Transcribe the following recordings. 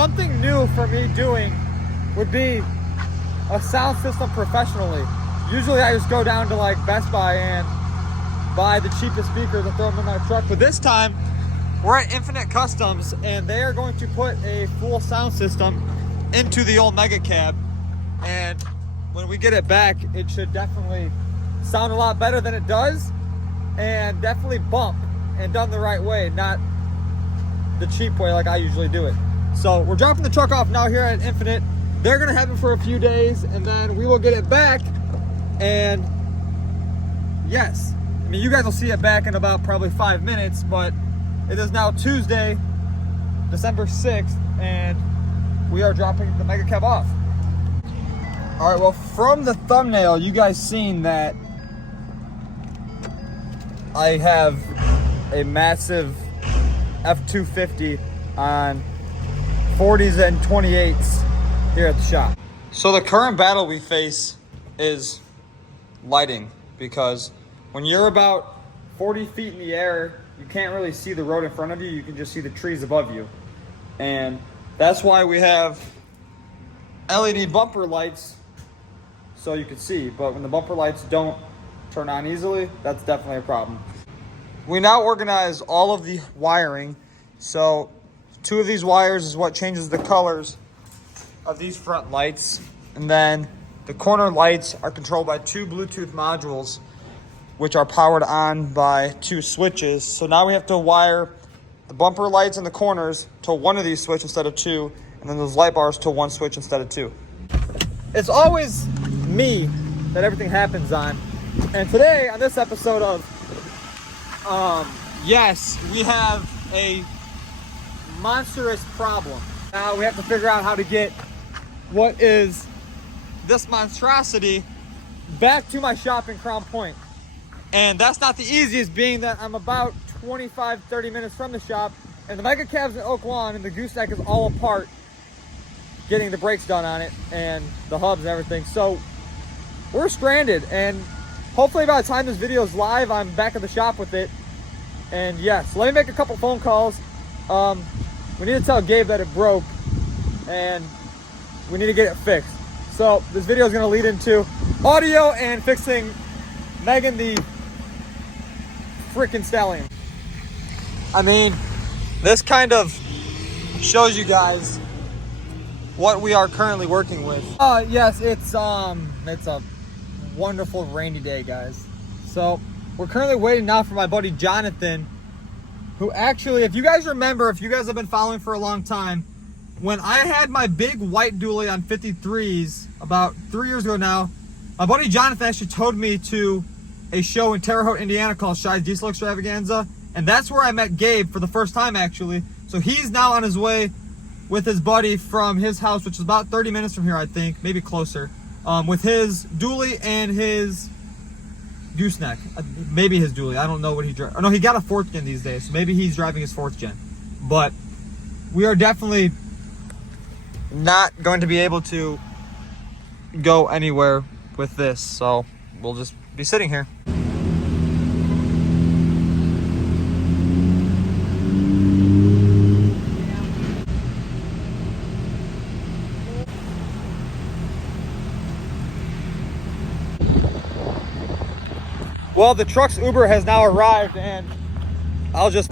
something new for me doing would be a sound system professionally. Usually I just go down to like Best Buy and buy the cheapest speakers and throw them in my truck. But this time we're at Infinite Customs and they are going to put a full sound system into the old Mega Cab. And when we get it back, it should definitely sound a lot better than it does, and definitely bump and done the right way, not the cheap way like I usually do it. So we're dropping the truck off now here at Infinite. They're gonna have it for a few days and then we will get it back. And yes, I mean, you guys will see it back in about probably 5 minutes, but it is now Tuesday, December 6th, and we are dropping the Mega Cab off. All right, well, from the thumbnail, you guys seen that I have a massive F250 on 40s and 28s here at the shop. So the current battle we face is lighting, because when you're about 40 feet in the air, you can't really see the road in front of you. You can just see the trees above you. And that's why we have LED bumper lights so you can see. But when the bumper lights don't turn on easily, that's definitely a problem. We now organize all of the wiring. So 2 of these wires is what changes the colors of these front lights. And then the corner lights are controlled by 2 Bluetooth modules, which are powered on by 2 switches. So now we have to wire the bumper lights in the corners to one of these switches instead of 2, and then those light bars to 1 switch instead of 2. It's always me that everything happens on. And today, on this episode of Yes, we have a monstrous problem. Now we have to figure out how to get what is this monstrosity back to my shop in Crown Point. And that's not the easiest, being that I'm about 25-30 minutes from the shop, and the Mega Cab's in Oak Lawn, and the gooseneck is all apart getting the brakes done on it and the hubs and everything. So we're stranded, and hopefully by the time this video is live, I'm back at the shop with it. And yes, let me make a couple phone calls. We need to tell Gabe that it broke and we need to get it fixed. So this video is going to lead into audio and fixing Megan the freaking stallion. I mean, this kind of shows you guys what we are currently working with. Yes, it's a wonderful rainy day, guys. So we're currently waiting now for my buddy Jonathan, who actually, if you guys remember, if you guys have been following for a long time, when I had my big white dually on 53s about 3 years ago now, my buddy Jonathan actually towed me to a show in Terre Haute, Indiana called Shy's Diesel Extravaganza. And that's where I met Gabe for the first time, actually. So he's now on his way with his buddy from his house, which is about 30 minutes from here, I think, maybe closer, with his dually and his gooseneck. Maybe his dually. I don't know what he drives. Oh, no, he got a 4th gen these days, so maybe he's driving his 4th gen. But we are definitely not going to be able to go anywhere with this, so we'll just be sitting here. Well, the truck's Uber has now arrived, and I'll just...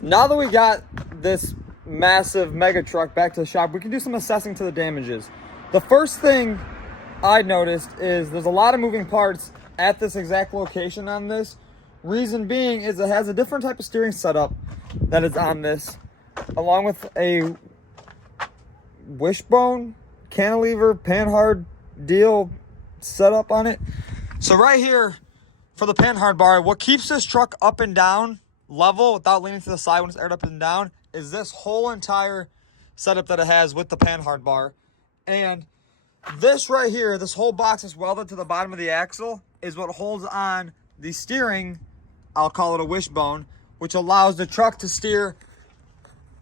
Now that we got this massive mega truck back to the shop, we can do some assessing to the damages. The first thing I noticed is there's a lot of moving parts at this exact location on this. Reason being is it has a different type of steering setup that is on this, along with a wishbone, cantilever, panhard deal setup on it. So right here for the panhard bar, what keeps this truck up and down level without leaning to the side when it's aired up and down is this whole entire setup that it has with the panhard bar. And this right here, this whole box is welded to the bottom of the axle, is what holds on the steering I'll call it a wishbone, which allows the truck to steer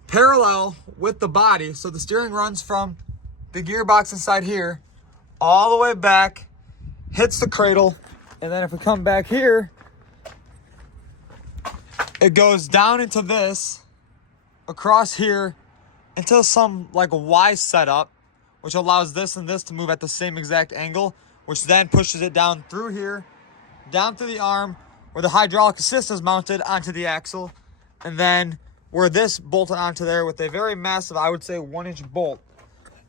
parallel with the body. So the steering runs from the gearbox inside here all the way back, hits the cradle, and then if we come back here, it goes down into this, across here, into some like Y setup, which allows this and this to move at the same exact angle, which then pushes it down through here, down through the arm, where the hydraulic assist is mounted onto the axle, and then where this bolted onto there with a very massive, I would say, 1-inch bolt.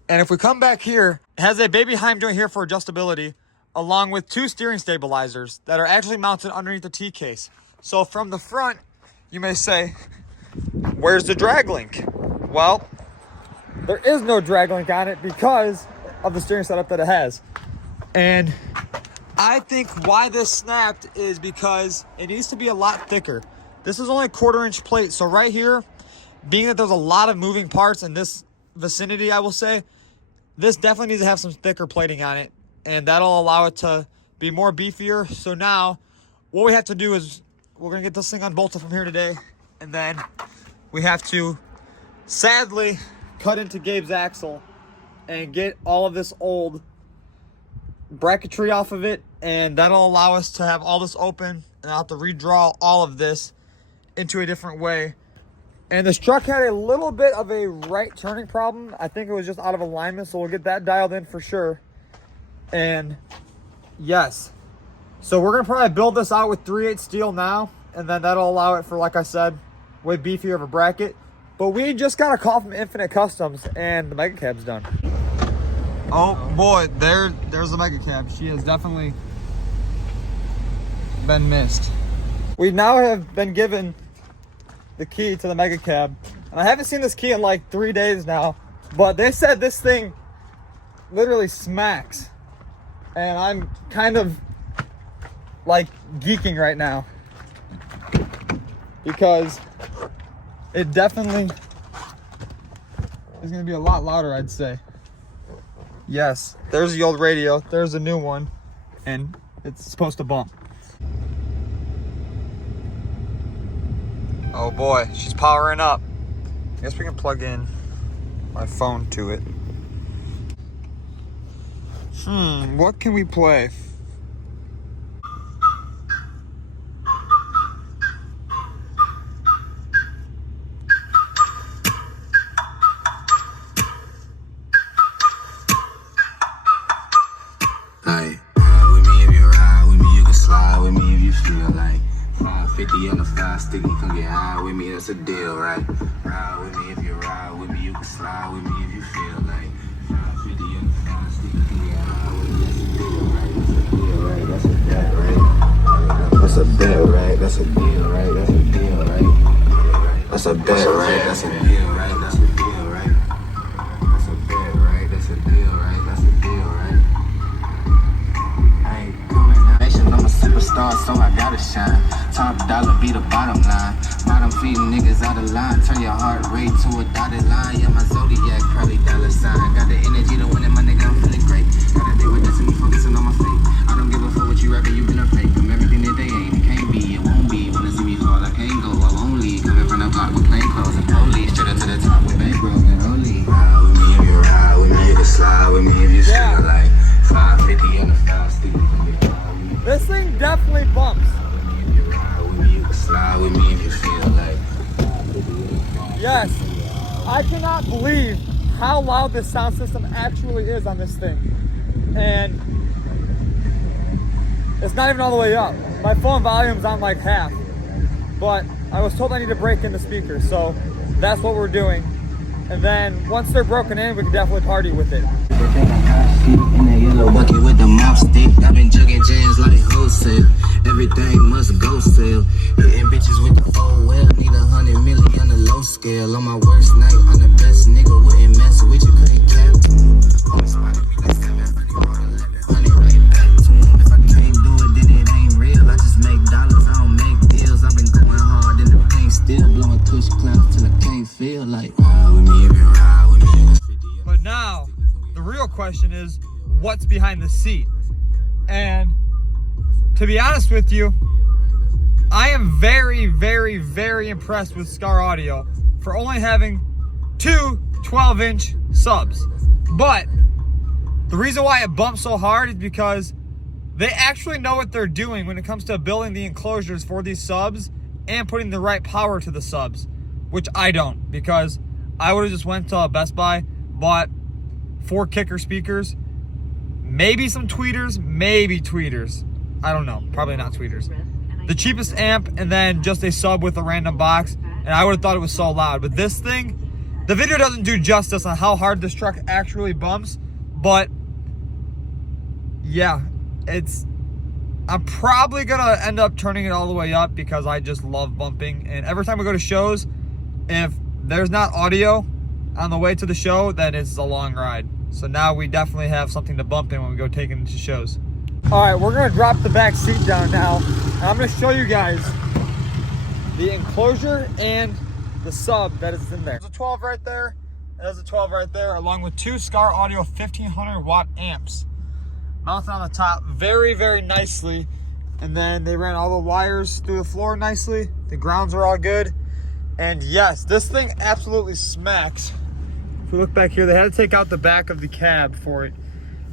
And if we come back here, it has a baby Heim joint here for adjustability, along with 2 steering stabilizers that are actually mounted underneath the T-case. So from the front, you may say, where's the drag link? Well, there is no drag link on it because of the steering setup that it has. And I think why this snapped is because it needs to be a lot thicker. This is only a 1/4-inch plate. So right here, being that there's a lot of moving parts in this vicinity, I will say, this definitely needs to have some thicker plating on it. And that'll allow it to be more beefier. So now, what we have to do is, we're going to get this thing unbolted from here today. And then we have to, sadly, cut into Gabe's axle and get all of this old bracketry off of it, and that'll allow us to have all this open, and I'll have to redraw all of this into a different way. And this truck had a little bit of a right turning problem. I think it was just out of alignment, so we'll get that dialed in for sure. And yes, so we're gonna probably build this out with 3/8 steel now, and then that'll allow it for, like I said, way beefier of a bracket. But we just got a call from Infinite Customs, and the Mega Cab's done. Oh boy, there's the Mega Cab. She has definitely been missed. We now have been given the key to the Mega Cab, and I haven't seen this key in like 3 days now, but they said this thing literally smacks, and I'm kind of like geeking right now because it definitely is going to be a lot louder, I'd say. Yes, there's the old radio, there's a new one, and it's supposed to bump. Oh boy, she's powering up. I guess we can plug in my phone to it. What can we play? Like, ride with me if you ride with me, you can slide with me if you feel like 550 and a 5 stick, you can get high with me, that's a deal, right? Ride with me if you ride with me, you can slide with me if you feel like 550 and a 5 stick, you can get high with me, that's a deal, right? That's a deal, right? That's a bet, right? That's a deal, right? That's a deal, right? That's a bet, right? That's a deal, right? That's a deal, right? That's a bet, right? That's a deal, right? That's a deal, right? I'm a superstar, so I gotta shine. Top dollar be the bottom line. Bottom feeding niggas out of line. Turn your heart rate to a dotted line. Yeah, my zodiac probably dollar sign. Got the energy to win it, my nigga, I'm feeling great. Got a day with destiny, focusing on my fate. I don't give a fuck what you rapping, you been a fake. I'm everything that they ain't. It can't be, it won't be. Wanna see me fall, I can't go. I won't leave. Coming from the block with plain clothes and police. Straight up to the top with bankroll and only. Ride with me if you ride with me, you can slide with me if you feel like 550 and a 5 stick. This thing definitely bumps. Yes, I cannot believe how loud this sound system actually is on this thing. And it's not even all the way up. My phone volume's on like half. But I was told I need to break in the speakers, so that's what we're doing. And then once they're broken in, we can definitely party with it. In the yellow bucket with the mop stick. I've been jugging jams like wholesale. Everything must go sell. Hitting bitches with the old well. Need 100 million on the low scale. On my worst night, I'm the best nigga. Wouldn't mess with you cause he kept. Always spotted me like 7. Honey right back to him. If I can't do it, then it ain't real. I just make dollars, I don't make deals. I've been going hard in the paint. Still blowing tush clouds till I can't feel like ride with me if you ride with me. But now, the real question is, what's behind the seat? And to be honest with you, I am very, very, very impressed with Scar Audio for only having two 12-inch subs. But the reason why it bumps so hard is because they actually know what they're doing when it comes to building the enclosures for these subs and putting the right power to the subs, which I don't, because I would have just went to Best Buy, bought 4 kicker speakers, maybe some tweeters, maybe tweeters. I don't know, probably not tweeters. The cheapest amp, and then just a sub with a random box, and I would have thought it was so loud. But this thing, the video doesn't do justice on how hard this truck actually bumps, but yeah, I'm probably gonna end up turning it all the way up because I just love bumping. And every time we go to shows, if there's not audio on the way to the show, then it's a long ride. So now we definitely have something to bump in when we go taking it to shows. All right, we're gonna drop the back seat down now, and I'm gonna show you guys the enclosure and the sub that is in there. There's a 12 right there, and there's a 12 right there, along with 2 Scar Audio 1500 watt amps mounted on the top very, very nicely. And then they ran all the wires through the floor nicely. The grounds are all good. And yes, this thing absolutely smacks. If we look back here, they had to take out the back of the cab for it,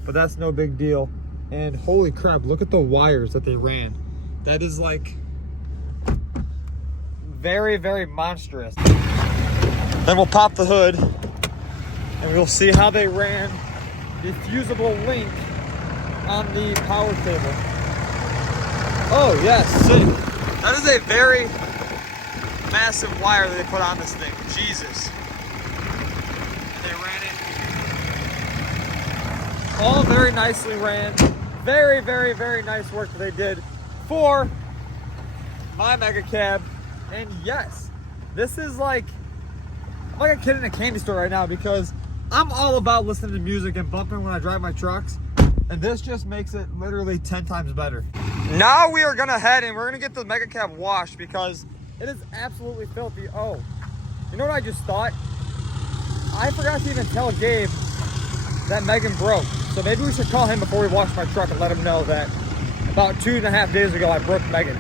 but that's no big deal. And holy crap, look at the wires that they ran. That is like very, very monstrous. Then we'll pop the hood and we'll see how they ran the fusible link on the power cable. Oh yes, see, that is a very massive wire that they put on this thing. Jesus. And they ran it all very nicely ran. Very, very, very nice work that they did for my mega cab. And yes, this is like, I'm like a kid in a candy store right now because I'm all about listening to music and bumping when I drive my trucks. And this just makes it literally 10 times better. Now we are gonna head and we're gonna get the mega cab washed because it is absolutely filthy. Oh, you know what I just thought? I forgot to even tell Gabe that Megan broke. So maybe we should call him before we wash my truck and let him know that about 2.5 days ago I broke Megan.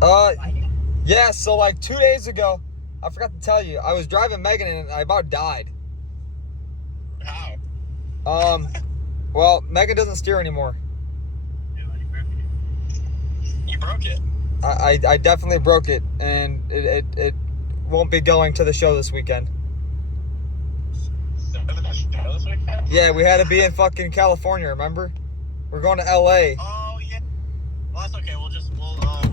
Hello. Yeah, so like 2 days ago, I forgot to tell you, I was driving Megan and I about died. How? Well, Megan doesn't steer anymore. You broke it. I definitely broke it, and it won't be going to the show this weekend. Yeah, we had to be in fucking California, remember? We're going to LA. Oh yeah. Well, that's okay. We'll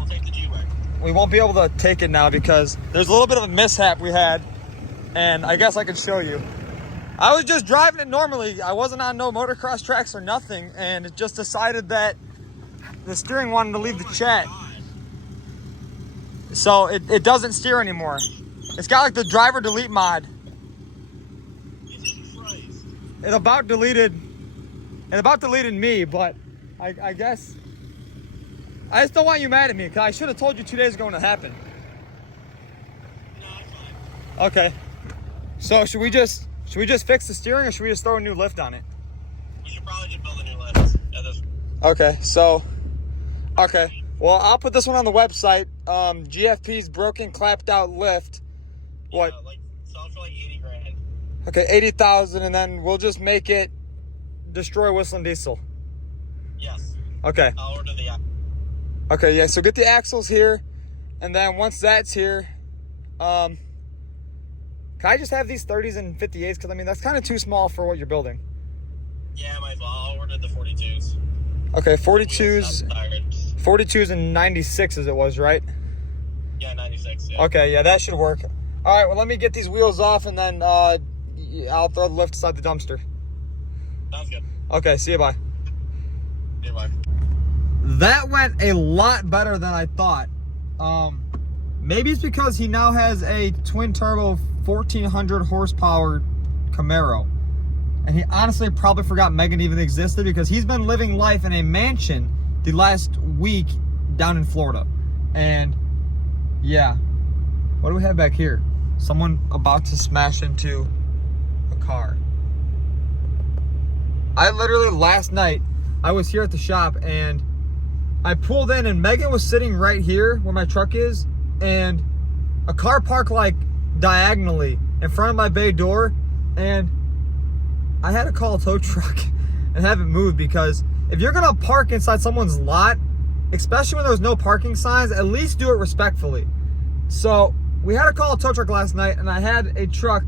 take the G-Way. We won't be able to take it now because there's a little bit of a mishap we had, and I guess I can show you. I was just driving it normally. I wasn't on no motocross tracks or nothing, and it just decided that the steering wanted to leave the chat. So it doesn't steer anymore. It's got like the driver delete mod. It about deleted me, but I guess I just don't want you mad at me because I should have told you 2 days ago when it happened. No, it's fine. Okay. So should we just fix the steering or should we just throw a new lift on it? We should probably just build a new lift. Okay, okay. Well, I'll put this one on the website. GFP's broken clapped out lift. What? Yeah, like sell for like 80 grand. Okay, 80,000, and then we'll just make it destroy Whistling Diesel. Yes. Okay. I'll order the. Okay, yeah. So get the axles here, and then once that's here, can I just have these 30s and 58s? Because I mean that's kind of too small for what you're building. Yeah, might as well. I'll order the 42s. Okay, 42s and 96s it was, right? Yeah, 96. Yeah. Okay, yeah, that should work. All right, well, let me get these wheels off, and then I'll throw the lift aside the dumpster. Sounds good. Okay, see you, bye. Yeah, bye. That went a lot better than I thought. Maybe it's because he now has a twin-turbo 1,400 horsepower Camaro. And he honestly probably forgot Megan even existed because he's been living life in a mansion the last week down in Florida. And yeah, what do we have back here? Someone about to smash into a car. I literally last night, I was here at the shop and I pulled in and Megan was sitting right here where my truck is, and a car parked like diagonally in front of my bay door, and I had to call a tow truck and have it moved, because if you're gonna park inside someone's lot, especially when there's no parking signs, at least do it respectfully. So we had to call a tow truck last night, and I had a truck,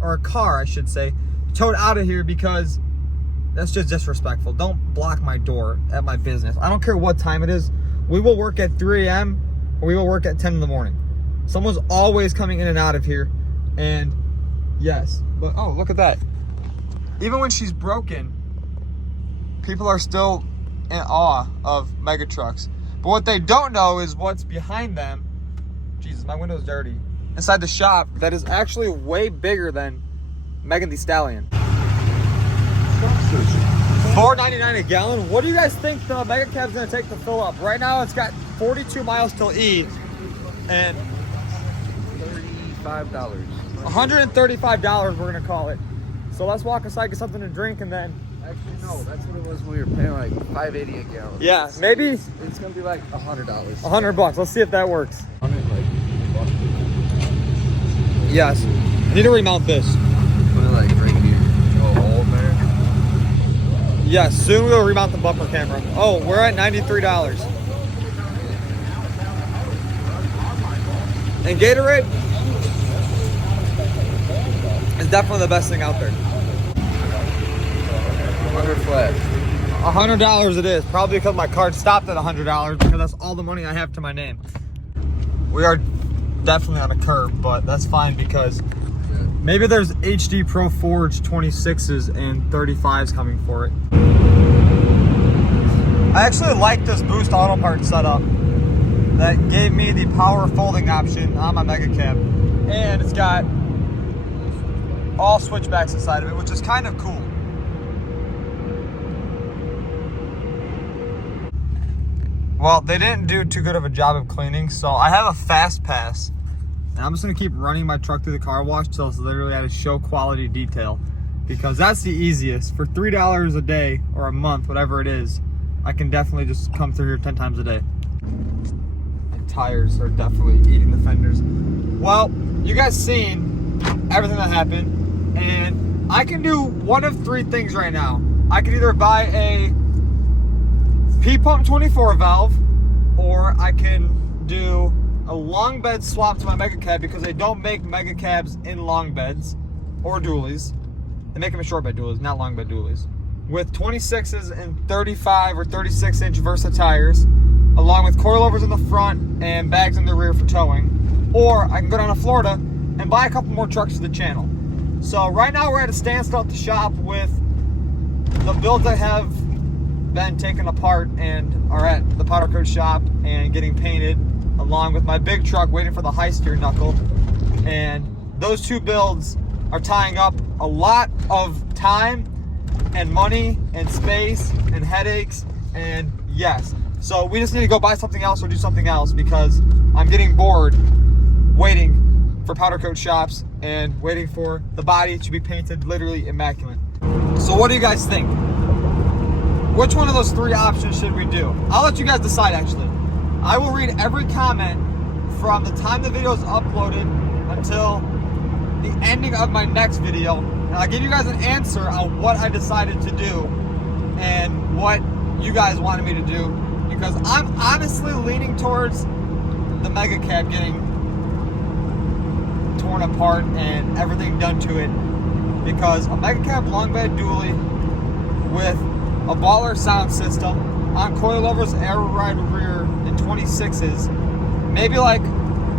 or a car I should say, towed out of here because that's just disrespectful. Don't block my door at my business. I don't care what time it is. We will work at 3 a.m. or we will work at 10 in the morning. Someone's always coming in and out of here. And yes, but oh, look at that. Even when she's broken, people are still in awe of mega trucks. But what they don't know is what's behind them. Jesus, my window's dirty. Inside the shop, that is actually way bigger than Megan Thee Stallion. $4.99 a gallon. What do you guys think the mega cab's gonna take to fill up? Right now, it's got 42 miles till E, and $35. $135 we're gonna call it. So let's walk inside, get something to drink, and then. Actually, no, that's what it was. We were paying like $5.80 a gallon. Yeah, maybe it's gonna be like $100. $100. Let's see if that works. 100, like. Yes. I need to remount this. Put it like right here. Oh, all there. Yes, soon we'll remount the bumper camera. Oh, we're at $93. And Gatorade is definitely the best thing out there. 100 flat. $100 it is. Probably because my card stopped at $100 because that's all the money I have to my name. We are definitely on a curb, but that's fine because maybe there's HD Pro Forge 26s and 35s coming for it. I actually like this Boost Auto Parts setup that gave me the power folding option on my Mega Cab. And it's got all switchbacks inside of it, which is kind of cool. Well, they didn't do too good of a job of cleaning, so I have a fast pass. And I'm just gonna keep running my truck through the car wash till it's literally at a show quality detail, because that's the easiest. For $3 a day or a month, whatever it is, I can definitely just come through here 10 times a day. And tires are definitely eating the fenders. Well, you guys seen everything that happened, and I can do one of three things right now. I can either buy a P-Pump 24 valve, or I can do a long bed swap to my Mega Cab, because they don't make Mega Cabs in long beds or dualies. They make them in short bed dualies, not long bed dualies. With 26s and 35 or 36 inch Versa tires, along with coilovers in the front and bags in the rear for towing. Or I can go down to Florida and buy a couple more trucks for the channel. So right now we're at a standstill at the shop with the builds that have been taken apart and are at the powder coat shop and getting painted, along with my big truck waiting for the high steer knuckle. And those two builds are tying up a lot of time and money and space and headaches, and yes, so we just need to go buy something else or do something else, because I'm getting bored waiting for powder coat shops and waiting for the body to be painted literally immaculate. So what do you guys think? Which one of those three options should we do? I'll let you guys decide. Actually, I will read every comment from the time the video is uploaded until the ending of my next video, and I'll give you guys an answer on what I decided to do and what you guys wanted me to do, because I'm honestly leaning towards the Mega Cab getting torn apart and everything done to it, because a Mega Cab long bed dually with a baller sound system on coilovers, air ride rear, and 26s, maybe like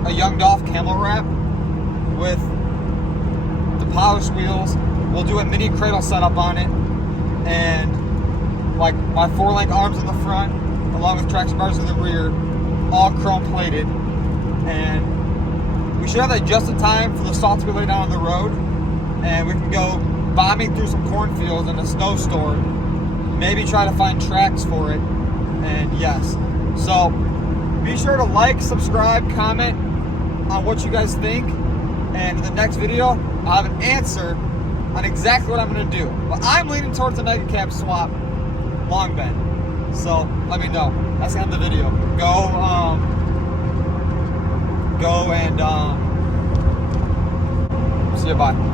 a Young Dolph camel wrap with the polished wheels. We'll do a mini cradle setup on it, and like my 4-link arms in the front, along with traction bars in the rear, all chrome plated. And we should have that just in time for the salt to be laid down on the road, and we can go bombing through some cornfields in a snowstorm. Maybe try to find tracks for it, and yes. So be sure to like, subscribe, comment on what you guys think, and in the next video I'll have an answer on exactly what I'm going to do. But I'm leaning towards the Mega Cab swap long bed, so let me know. That's the end of the video. Go and see you. Bye.